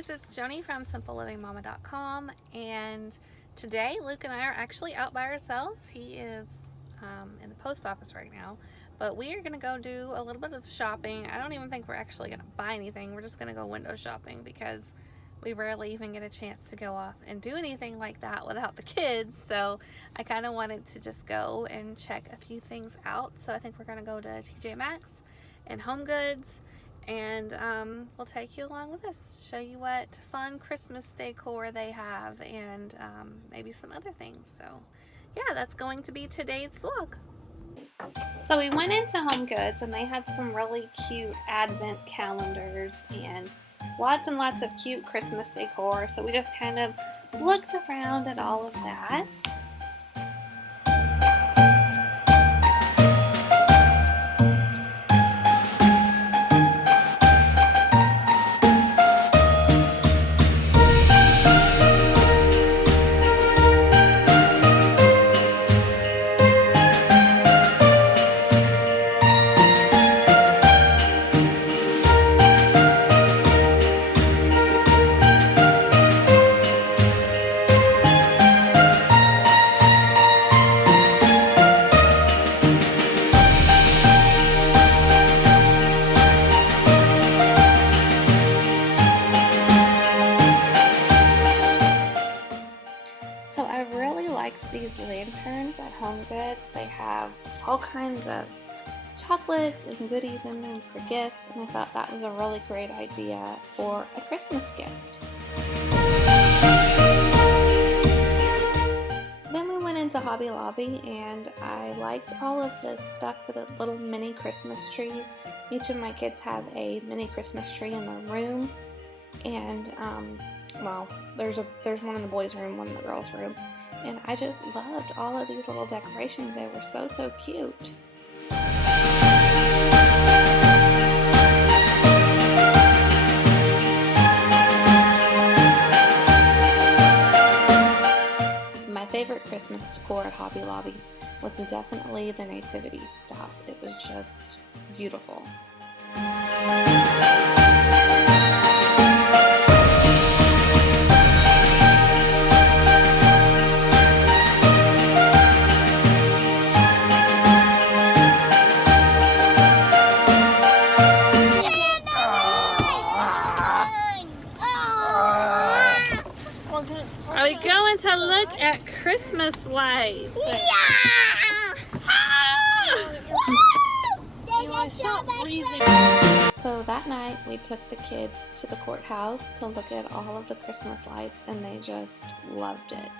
guys, it's Joanie from simplelivingmama.com, and today Luke and I are actually out by ourselves. He is in the post office right now, but we are going to go do a little bit of shopping. I don't even think we're actually going to buy anything. We're just going to go window shopping because we rarely even get a chance to go off and do anything like that without the kids. So I kind of wanted to just go and check a few things out. So I think we're going to go to TJ Maxx and Home Goods, and we'll take you along with us, show you what fun Christmas decor they have, and maybe some other things. So yeah, that's going to be today's vlog. So we went into Home Goods and they had some really cute advent calendars and lots of cute Christmas decor. So we just kind of looked around at all of that. So I really liked these lanterns at Home Goods. They have all kinds of chocolates and goodies in them for gifts, and I thought that was a really great idea for a Christmas gift. Then we went into Hobby Lobby, and I liked all of this stuff for the little mini Christmas trees. Each of my kids have a mini Christmas tree in their room, and well, there's one in the boys' room, one in the girls' room, and I just loved all of these little decorations. They were so cute. My favorite Christmas decor at Hobby Lobby was definitely the nativity stuff. It was just beautiful. Are we going to look at Christmas lights? Yeah! So that night we took the kids to the courthouse to look at all of the Christmas lights, and they just loved it.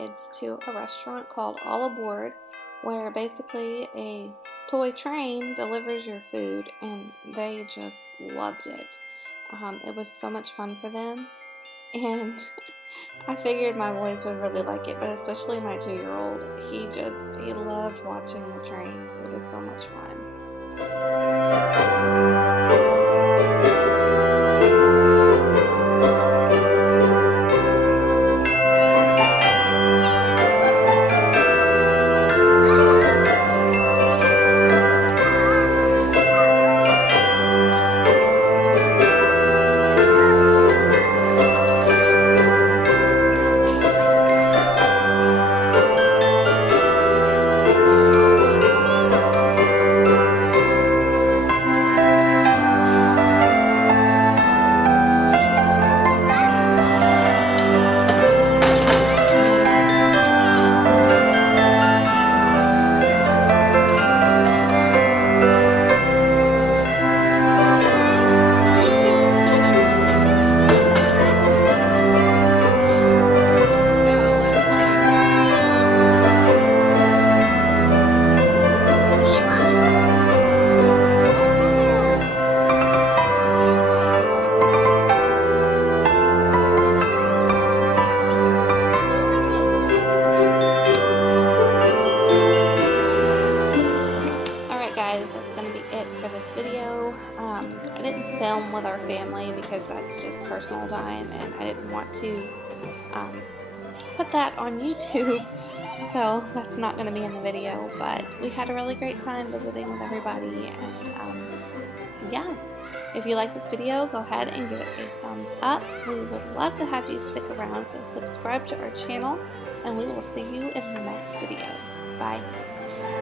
kids to a restaurant called All Aboard, where basically a toy train delivers your food, and they just loved it. It was so much fun for them, and I figured my boys would really like it, but especially my 2-year-old. He loved watching the trains. It was so much fun. For this video. I didn't film with our family because that's just personal time, and I didn't want to put that on YouTube, so that's not going to be in the video. But we had a really great time visiting with everybody, and yeah, if you like this video, go ahead and give it a thumbs up. We would love to have you stick around, so subscribe to our channel, and we will see you in the next video. Bye.